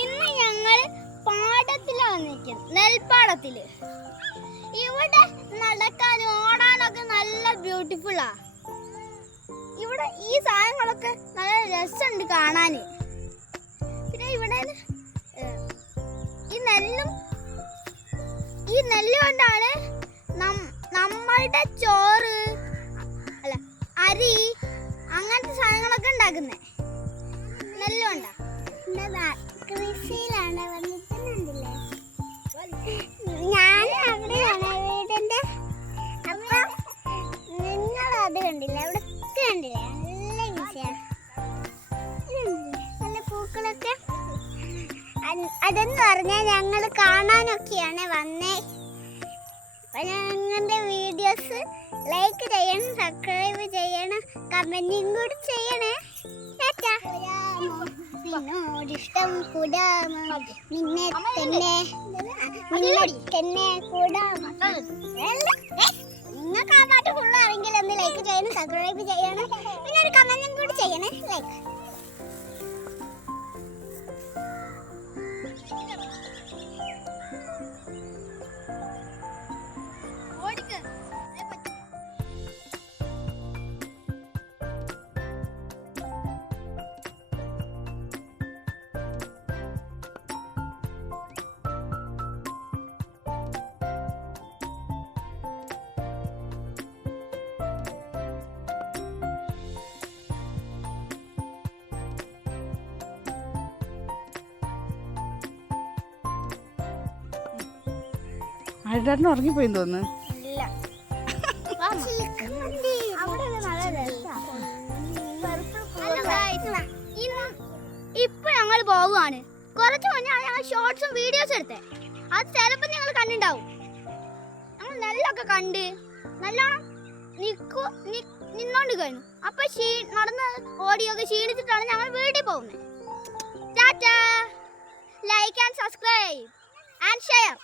ഇന്ന് ഞങ്ങൾ പാടത്തിലാണ് നിൽക്കുന്നത്, നെൽപ്പാടത്തില്. ഇവിടെ നടക്കാനും ഓടാനൊക്കെ നല്ല ബ്യൂട്ടിഫുള്ളാ. ഇവിടെ ഈ സാധനങ്ങളൊക്കെ നല്ല രസമുണ്ട് കാണാന്. പിന്നെ ഇവിടെ ഈ നെല്ല് കൊണ്ടാണ് നമ്മളുടെ ചോറ് അല്ല അരി അങ്ങനത്തെ സാധനങ്ങളൊക്കെ ഉണ്ടാക്കുന്നത്. നെല്ല് കൊണ്ടാ. കൃഷിയിലാണ് വന്നിട്ടുണ്ടല്ലേ. ഞാൻ അവിടെയാണ് വീടിന്റെ. അപ്പം നിങ്ങളത് കണ്ടില്ല, അവിടെ കണ്ടില്ലേ? നല്ല കൃഷിയാണ്, നല്ല പൂക്കളൊക്കെ. അതെന്ന് പറഞ്ഞാൽ ഞങ്ങൾ കാണാനൊക്കെയാണ് വന്നേ. അപ്പം ഞങ്ങളുടെ വീഡിയോസ് ലൈക്ക് ചെയ്യണം, സബ്സ്ക്രൈബ് ചെയ്യണം, കമന്റും കൂടി ചെയ്യണേ. നിന്നോടിഷ്ടം കൂടാമ നിന്നെ തന്നെ കൂടാമ. നിങ്ങൾക്ക് ആ പാട്ട് ഫുള്ള് അറിയെങ്കിൽ ഒന്ന് ലൈക്ക് ചെയ്യണം, സബ്സ്ക്രൈബ് ചെയ്യണം, പിന്നെ ഒരു കമന്റും കൂടി ചെയ്യണേ. ലൈക്ക് ആയിട്ടാണ് ഉറങ്ങിപ്പോയെന്ന് തോന്നുന്നു. ഇപ്പൊ ഞങ്ങൾ പോവുകയാണ്. കുറച്ച് മുന്നേ ഞങ്ങൾ ഷോർട്സും വീഡിയോസും എടുത്തേ. അത് ചിലപ്പോൾ നിങ്ങൾ കണ്ടിണ്ടാവും. ഞങ്ങൾ നെല്ലൊക്കെ കണ്ട് നല്ലോണം നിന്നോണ്ട് കഴിഞ്ഞു. അപ്പൊ നടന്ന് ഓടിയൊക്കെ ക്ഷീണിച്ചിട്ടാണ് ഞങ്ങൾ വീട്ടിൽ പോകുന്നത്. Tata. Like and subscribe and share.